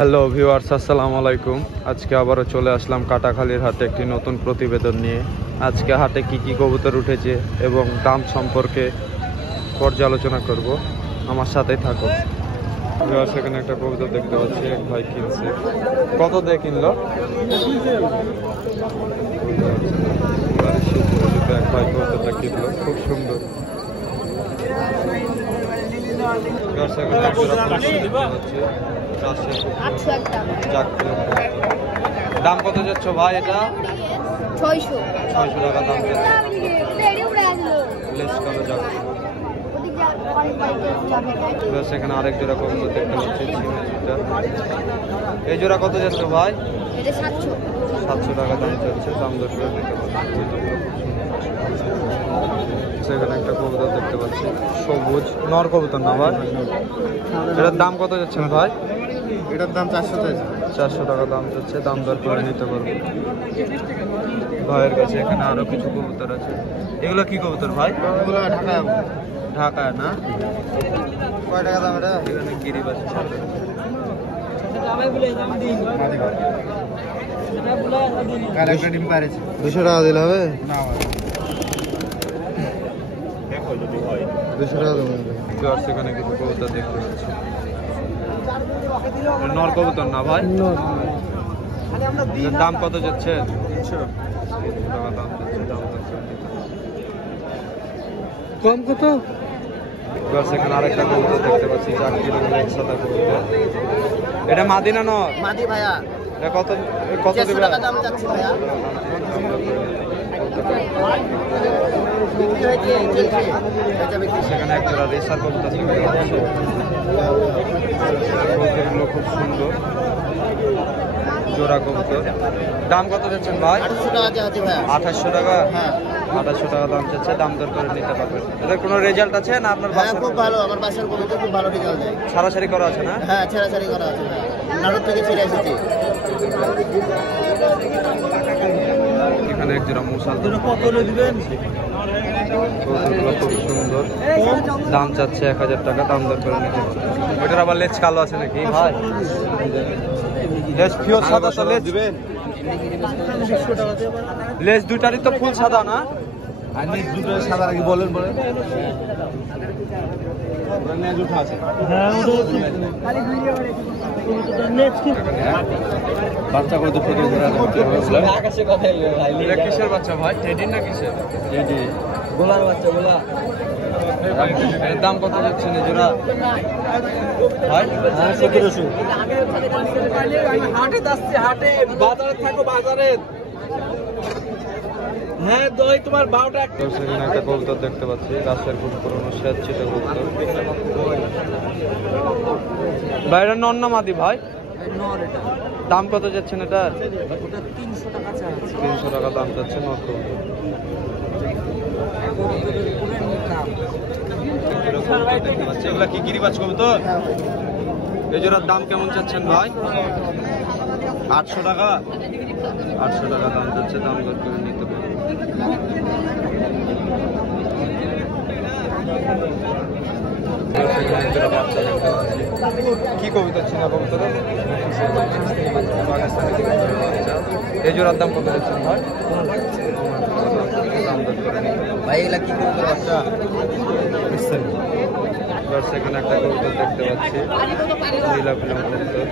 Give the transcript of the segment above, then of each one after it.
Hello viewers, আসসালামু আলাইকুম। আজকে আবারও চলে আসলাম কাটাখালীর হাটে একটি নতুন প্রতিবেদন নিয়ে। আজকে হাটে কি কি কবুতর উঠেছে এবং দাম সম্পর্কে পর্যালোচনা করব, আমার সাথেই থাকো। ভিউয়ার্স, এখানে একটা কবুতর দেখতে পাচ্ছি, এক ভাই কিনছে। কত দিয়ে কিনলো? এক ভাই কবুতরটা কিনলো, খুব সুন্দর। দাম কত যাচ্ছ ভাই? এটা 600 টাকা দাম যাচ্ছে। এখানে আরেক জোড়া কবুতর দেখতে পাচ্ছি, এই জোড়া কত যাচ্ছে ভাই? 700 টাকা দাম যাচ্ছে, দাম দর করে নিতে পারছি। সেখানে একটা কবুতর দেখতে পাচ্ছি, সবুজ নর কবুতর না ভাই? এটার দাম কত যাচ্ছে ভাই? এটার দাম 400 টাকা দাম যাচ্ছে, দাম দর করে নিতে পারবো ভাইয়ের কাছে। এখানে আরো কিছু কবুতর আছে। এগুলো কি কবুতর ভাই? এগুলো ঢাকায় না? কয় টাকা দাম এটা? এখানে গিরিবাস ছাড়বে। 200 টাকা দিলে হবে? 200 টাকা দেবো। সেখানে কিছু কবুতর দেখতে পাচ্ছি, নর কবুতর না ভাই? দাম কত যাচ্ছে? 300 টাকা দাম যাচ্ছে, দাম কম কত? সেখানে আরেকটা কবুতর দেখতে পাচ্ছি, 4 কিলো একসাথে কবুতর। এটা মাদিনা নর? মাদি ভাইয়া। এটা কত কত দিবে? টাকা দাম যাচ্ছে ভাইয়া। সেখানে একটা রেসার কবুতর খুব সুন্দর, জোড়া কবুতর। দাম কত যাচ্ছেন ভাই? 2800 টাকা। 2800 টাকা দাম যাচ্ছে, দাম দর করে নিতে পারবেন। এদের কোনো রেজাল্ট আছে না আপনার? খুব ভালো, আমার বাসার কবুতর খুব ভালো রেজাল্ট দেয়। ছাড়াছাড়ি করা আছে না? হ্যাঁ, ছাড়াছাড়ি করা আছে। নাটোর থেকে ছেড়ে এসেছি। এখানে এক জোড়া মুসাল কত দিবেন? খুব সুন্দর, দাম চাচ্ছে 1000 টাকা, দাম দর করে নিতে পারবেন। ওইটার আবার লেজ কালো আছে নাকি ভাই? লেজ পিওর সাদা তো লেজ দিবেন? লেজ দুইটারই তো ফুল সাদা না? দুটো সাদা নাকি বলেন বলেন? বাচ্চা কত কিসের বাচ্চা ভাই? টেডি না কিসের? টেডি গোলার বাচ্চা। গোলা এর দাম কত যাচ্ছে নিজেরা ভাই? 1700। হাটে যাচ্ছে, হাটে বাজারে থাকো, বাজারে। হ্যাঁ, দই তোমার 12 টাকা। সেখানে একটা কবুতর দেখতে পাচ্ছি, গাছের খুব পুরনো স্বেচ্ছিত কবুতর। বাইরে নর না মাদি ভাই? দাম কত যাচ্ছেন এটা? 300 টাকা দাম যাচ্ছে নর কবুতর। এগুলা কি গিরিবাজ কবুতর? এই জোড়ার দাম কেমন চাচ্ছেন ভাই? 800 টাকা। 800 টাকা দাম যাচ্ছে, দাম দর করে নিতে পারবেন। কি কবিতা ছিল কবিতা? এই জোড়ার দাম কত যাচ্ছেন ভাই? দাম দর করে নিতে ভাই এগুলা কি কবুতর বাচ্চা? সেখানে একটা কবুতর দেখতে পাচ্ছি, নীলা ফিলাম কবুতর,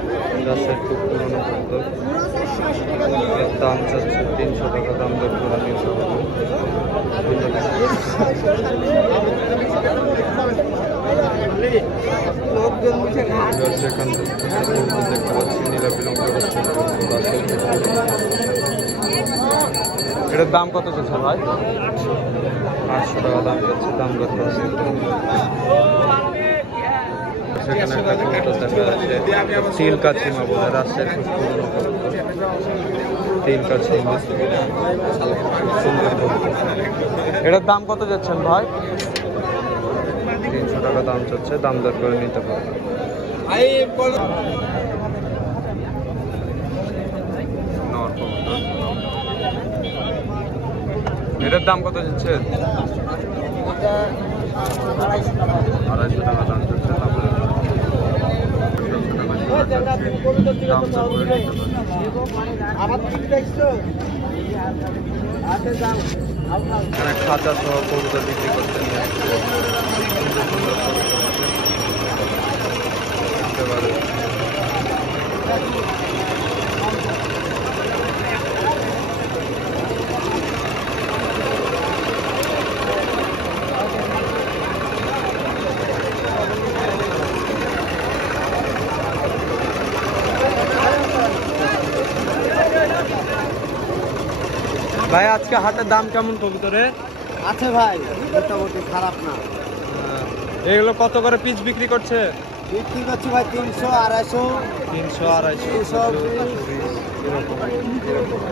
গাছের খুব পুরনো কবুতর। দাম চাচ্ছে 300 টাকা, দাম দর করে নিতে হবে। সেখান দেখতে পাচ্ছি নীলা ফিলাম কবুতর। এটার দাম কত যাচ্ছে ভাই? 800 টাকা দাম যাচ্ছে, দাম দর করে নিতে হবে। সেখানে একটা কবুতর দেখা যাচ্ছে, তিল কাছিমা বলে, রাজশাহীর খুব পুরনো কবুতর। তিল কাছিমা, সুন্দর কবুতর। এটার দাম কত যাচ্ছেন ভাই? 300 টাকা দাম যাচ্ছে, দাম দর করে নিতে পারবেন। নর কবুতর। এটার দাম কত যাচ্ছে? 250 টাকা দাম যাচ্ছে। দাম দর করে নিতে পারেন। এখানে খাঁচা সহ কবুতর বিক্রি করতে নিয়ে আসছে। সুন্দর সুন্দর কবুতর দেখতে পারেন। ভাই আজকে হাটের দাম কেমন কবুতরের? আছে ভাই, মোটামুটি খারাপ না। এগুলো কত করে পিস বিক্রি করছে? বিক্রি করছি ভাই 300, 250, 300, 250, 220 এরকম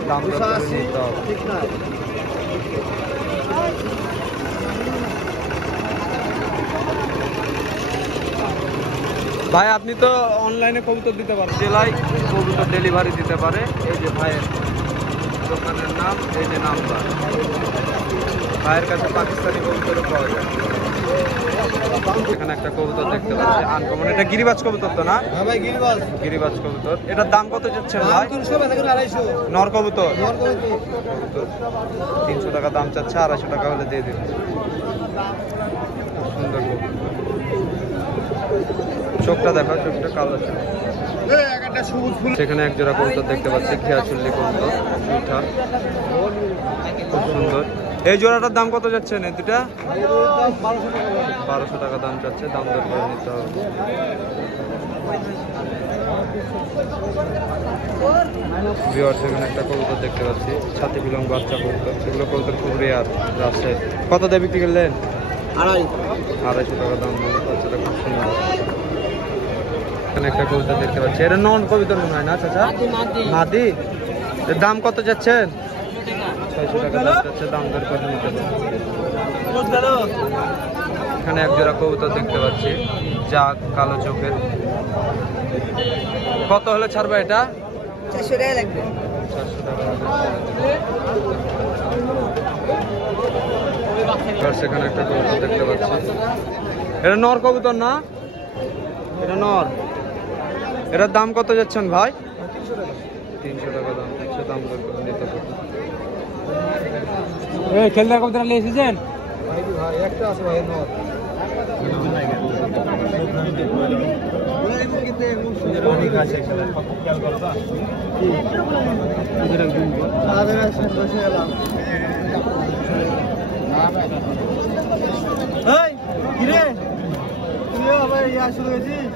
দাম দর করে 280, নিতে হবে। ঠিক না? ভাই আপনি তো অনলাইনে কবুতর দিতে পারেন, জেলায় কবুতর ডেলিভারি দিতে পারে। এই যে ভাইয়ের দোকানের নাম, এই যে নাম্বার। ভাইয়ের কাছে পাকিস্তানি কবুতরও পাওয়া যায়। এখানে একটা কবুতর দেখতে পাচ্ছি আনকমন, এটা গিরিবাজ কবুতর তো না? হ্যাঁ ভাই, গিরিবাজ। গিরিবাজ কবুতর। এটার দাম কত যাচ্ছে ভাই? 300, বেচা কিনা 250। নর কবুতর নর কবুতর। 300 টাকা দাম চাচ্ছে, 250 টাকা হলে দিয়ে দিবে। সুন্দর কবুতর। চোখটা দেখো, চোখটা কালো চোখ। সেখানে এক জোড়া কবুতর দেখতে পাচ্ছি, খেয়া চুল্লি কবুতর, মিঠা, খুব সুন্দর। এই জোড়াটার দাম কত যাচ্ছে? না দুটা 1200 টাকা দাম চাচ্ছে, দাম দর করে নিতে হবে। ভিউয়ার্স, এখানে একটা কবুতর দেখতে পাচ্ছি, ছাতি বিলং বাচ্চা কবুতর। এগুলো কবুতর খুব রেয়ার রাজশাহী। কত দিয়ে বিক্রি করলেন? 250 টাকা দাম বলে, বাচ্চাটা খুব সুন্দর। এখানে একটা কবুতর দেখতে পাচ্ছি, এটা নন কবুতর মনে হয় না চাচা? মাদি। এর দাম কত যাচ্ছেন? 600 টাকা দাম যাচ্ছে, দাম দর করে নিতে হবে। এখানে এক জোড়া কবুতর দেখতে পাচ্ছি, যা কালো চোখের। কত হলে ছাড়বে এটা? 400 টাকা লাগবে। 400 টাকা। সেখানে একটা কবুতর দেখতে পাচ্ছি, এটা নর কবুতর না? এটা নর। এটার দাম কত যাচ্ছেন ভাই? 300 টাকা দাম যাচ্ছে, দাম দর করে নিতে পারবেন। খেলনা কবুতর নিয়ে এসেছেন ভাই? একটা আছে ভাই, নর। কিরে তুইও আবার ইয়া শুরু হয়েছিস?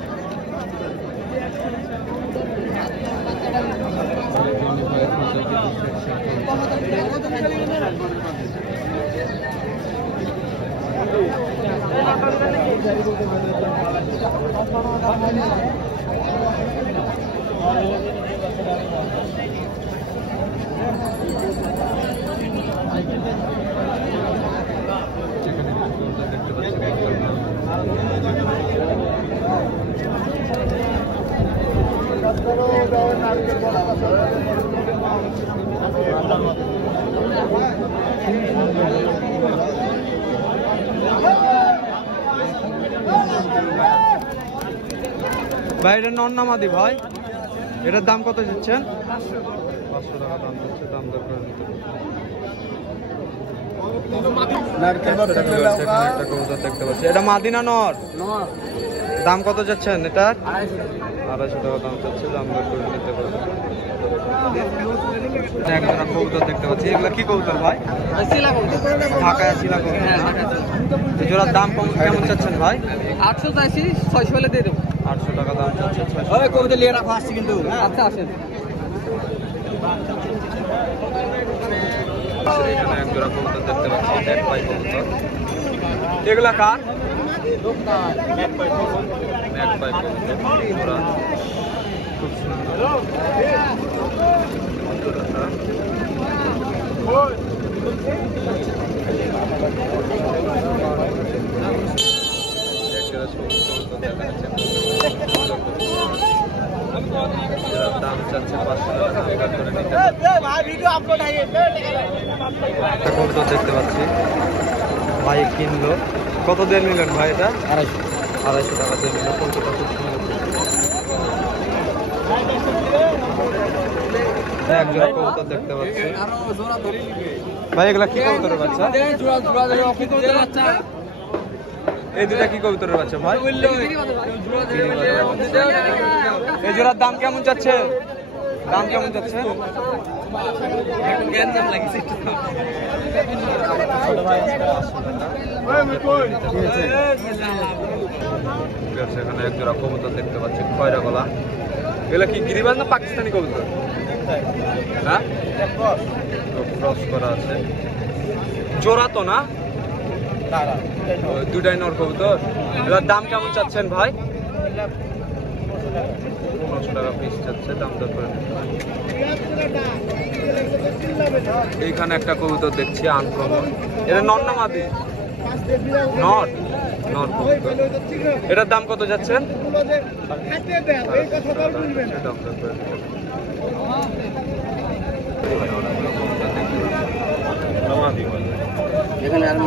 ভাই এটা নন নামাদি ভাই, এটার দাম কত দিচ্ছেন? 500 টাকা দাম দিচ্ছে, দাম দর করে নিতে হবে। সেখানে একটা কবুতর দেখতে পাচ্ছি, এটা মাদি না নর? দাম কত যাচ্ছেন এটা? 250 টাকা দাম চাচ্ছে, দাম দর করে নিতে পারবেন। একজোড়া কবুতর দেখতে পাচ্ছি, এগুলা কি কবুতর ভাই? ঢাকায় শিলা কবুতর। এই জোড়ার দাম কেমন চাচ্ছেন ভাই? 800 চাইছি, 600 হলে দিয়ে দেবো। 800 টাকা দাম চাচ্ছে, 600 ওই কবুতর নিয়ে রাখো, আসছি কিন্তু। আচ্ছা আসেন। এখানে এক জোড়া কবুতর দেখতে পাচ্ছি, এক পাই কবুতর। এগুলা কার? এক পাই কবুতর জোড়া, খুব সুন্দর। দাম চাচ্ছে 500 টাকা করে নিতে হবে। একটা কবুতর দেখতে পাচ্ছি, ভাই কিনলো। কত দিয়ে নিলেন ভাই এটা? 250 টাকা দিয়ে নিল। কবুতরটা খুব সুন্দর। এক জোড়া কবুতর দেখতে পাচ্ছি। ভাই এগুলা কি কবুতরের বাচ্চা? এই দুটা কি কবুতরের বাচ্চা ভাই? এই জোড়ার দাম কেমন যাচ্ছে? দাম কেমন যাচ্ছে? এখানে এক জোড়া কবুতর দেখতে পাচ্ছি, খয়রা গলা। এগুলা কি গিরিবাজ না পাকিস্তানি কবুতর? হ্যাঁ, ক্রস করা আছে। জোড়া তো না? দুটাই নর কবুতর। এগুলোর দাম কেমন চাচ্ছেন ভাই? 1500 টাকা পিস চাচ্ছে, দাম দর করে নিতে হয়। এইখানে একটা কবুতর দেখছি আনকমন। এটা নর না মাদি? নর। নর কবুতর। এটার দাম কত যাচ্ছেন? দাম দর করে নিতে হবে।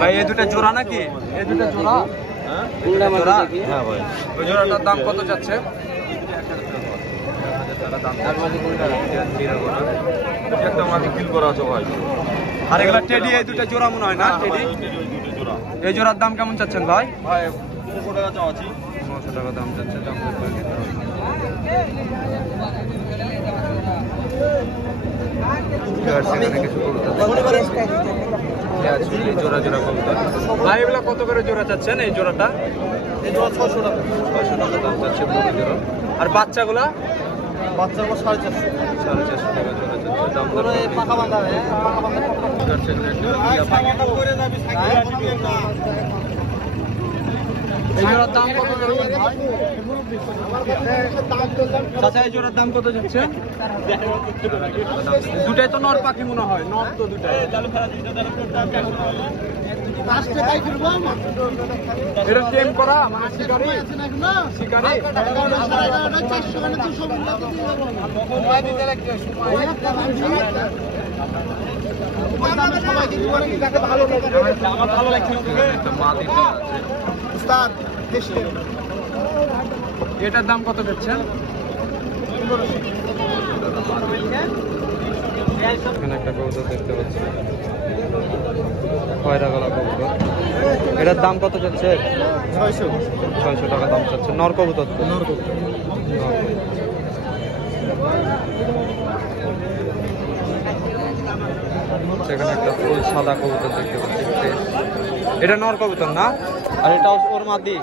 ভাই এই দুটা জোড়া নাকি? এই দুটা জোড়া? জোড়া? হ্যাঁ ভাই। ওই জোড়াটার দাম কত যাচ্ছে? একটা মাটি কিল করা আছে ভাই। আর এগুলা টেডি, এই দুটা জোড়া মনে হয় না? টেডি এই জোড়ার দাম কেমন চাচ্ছেন ভাই? ভাই 1500 টাকা চাচ্ছি। 1500 টাকা দাম যাচ্ছে, দাম দর করে নিতে হবে। জোড়া জোড়া কবুতর ভাই, এগুলা কত করে জোড়া চাচ্ছেন? এই জোড়াটা এই জোড়া 600 টাকা। 600 টাকা দাম যাচ্ছে প্রতি জোড়া। আর বাচ্চাগুলা? বাচ্চাগুলো 450 টাকা জোড়া যাচ্ছে, দাম দর পাকা বাঁধা হবে। এই জোড়ার দাম কত যাচ্ছে ভাই? চাচা এই জোড়ার দাম কত যাচ্ছে? দুটাই তো নর পাখি মনে হয়। নর তো দুটাই। এটা টেম করা মানে শিকারি? শিকারি ভালো লাগছে। এটার দাম কত দিচ্ছেন? এখানে একটা কবুতর দেখতে পাচ্ছি, খয়রা গলা কবুতর। এটার দাম কত যাচ্ছে? 600 টাকা দাম যাচ্ছে। নর কবুতর তো? নর কবুতর। সেখানে একটা ফুল সাদা কবুতর দেখতে পাচ্ছি। এটা নর কবুতর না? আর এটা ওর মাদি।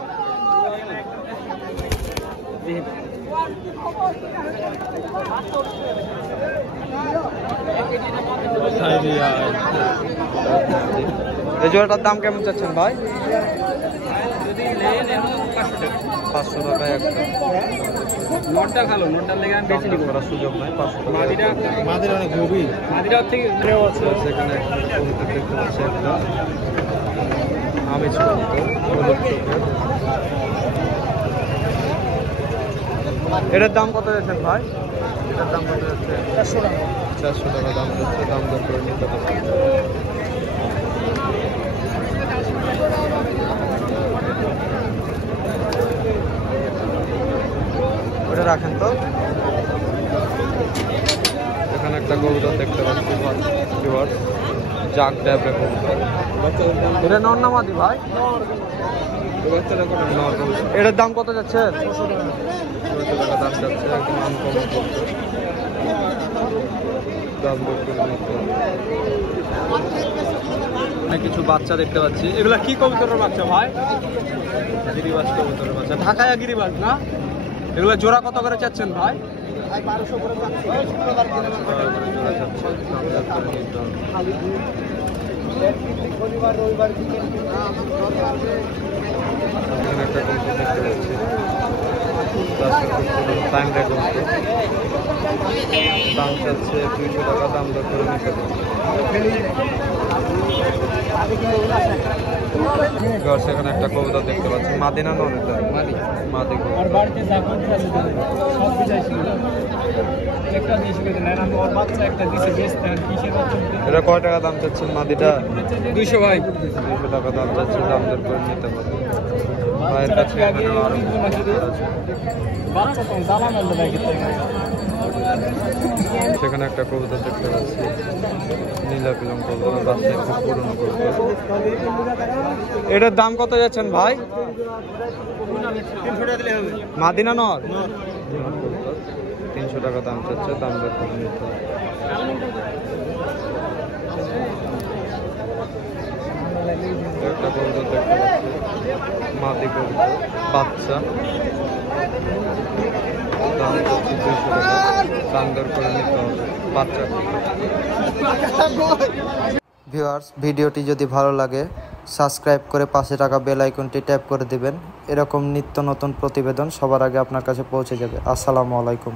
এই জোড়াটার দাম কেমন চাচ্ছেন ভাই? 500 টাকা একটা। নটটা ভালো, নটটার লেগে আমি বেশি নিব, করার সুযোগ নাই। 500 টাকা। মাদিটা অনেক গভীর। মাদিটা থেকে সেখানে একটা কবুতর দেখতে পাচ্ছি, একটা আমেজ কবুতর, হলুদ চোখের। এটার দাম কত যাচ্ছেন ভাই? এটার দাম কত যাচ্ছে? 400 টাকা। 400 টাকা দাম যাচ্ছে, দাম দর করে নিতে হবে। ওটা রাখেন তো। এখানে একটা কবুতর দেখতে পাচ্ছি, জাগ টাইপের কবুতর। এটা নর না মাদি ভাই? এটার দাম কত যাচ্ছে? 600 টাকা দাম যাচ্ছে, একদম আনকমন কবুতর, দাম দর করে নিতে হবে। কিছু বাচ্চা দেখতে পাচ্ছি। এগুলা কি কবুতরের বাচ্চা ভাই? গিরিবাজ কবুতরের বাচ্চা। ঢাকায়া গিরিবাজ না? এগুলা জোড়া কত করে চাচ্ছেন ভাই? 1200 করে চাচ্ছি। দাম চাচ্ছে 200 টাকা, দাম দর করে নিতে হবে। সেখানে একটা কবুতর দেখতে পাচ্ছি, মাদিনা নন? এটা মাদি। এটা কয় টাকা দাম চাচ্ছেন মাদিটা? 200 ভাই। 200 টাকা দাম চাচ্ছে, দাম দর করে নিতে পারে। ভাইয়ের কাছে সেখানে একটা কবুতর দেখতে পাচ্ছি, নীলাপিলম কবুতর, বাচ্চা খুব পুরনো কবুতর। এটার দাম কত যাচ্ছেন ভাই? 300 টাকা দিলে হবে। মাদিনা নর 300 টাকা দাম চাচ্ছে, দাম দর করে নিতে হবে। একটা কবুতর দেখতে পাচ্ছি, মাদি কবুতর, বাচ্চা, দাম চাচ্ছে 200 টাকা, দাম দর করে নিতে হবে। বাচ্চা ভিউয়ার্স, ভিডিওটি যদি ভালো লাগে সাবস্ক্রাইব করে পাশে থাকা বেল আইকনটি ট্যাপ করে দিবেন। এরকম নিত্য নতুন প্রতিবেদন সবার আগে আপনার কাছে পৌঁছে যাবে। আসসালামু আলাইকুম।